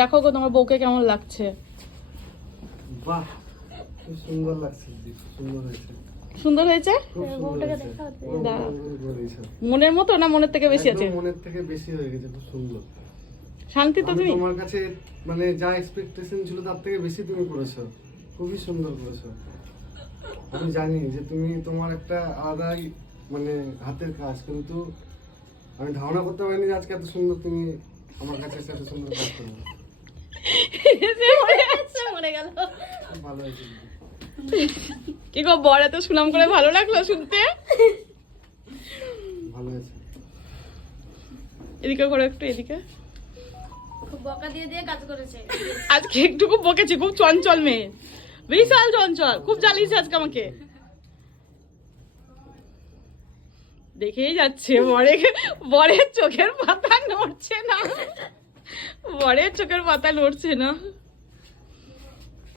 দেখো গো তোমার বউকে কেমন লাগছে। বাহ, খুব সুন্দর লাগছে, সুন্দর হয়েছে। সুন্দর হয়েছে? মনের মতো না মনের থেকে বেশি আছে? মনের থেকে বেশি হয়ে গেছে, খুব সুন্দর। শান্তি তো তুমি? তোমার কাছে মানে যা এক্সপেকটেশন ছিল তার থেকে বেশি তুমি করেছো, খুবই সুন্দর করেছো। আমি জানি যে তুমি তোমার একটা আলাদাই মানে হাতের কাজ, কিন্তু আমি ধারণা করতে পারিনি যে আজকে এত সুন্দর তুমি আমার কাছে এত সুন্দর কাজ করবে। মরে গেল। ভালো হয়েছে। কি গো বড় এত সুনাম করে ভালো লাগলো শুনতে? ভালো হয়েছে। এদিকে করে একটু এদিকে। খুব বকা দিয়ে দিয়ে কাজ করেছে আজকে একটুকু বকেছি, খুব চঞ্চল মেয়ে, বিশাল চঞ্চল, খুব জ্বালিয়েছে আজকে আমাকে। দেখেই যাচ্ছে বরের চোখের পাতা নড়ছে না, বরের চোখের পাতা নড়ছে না।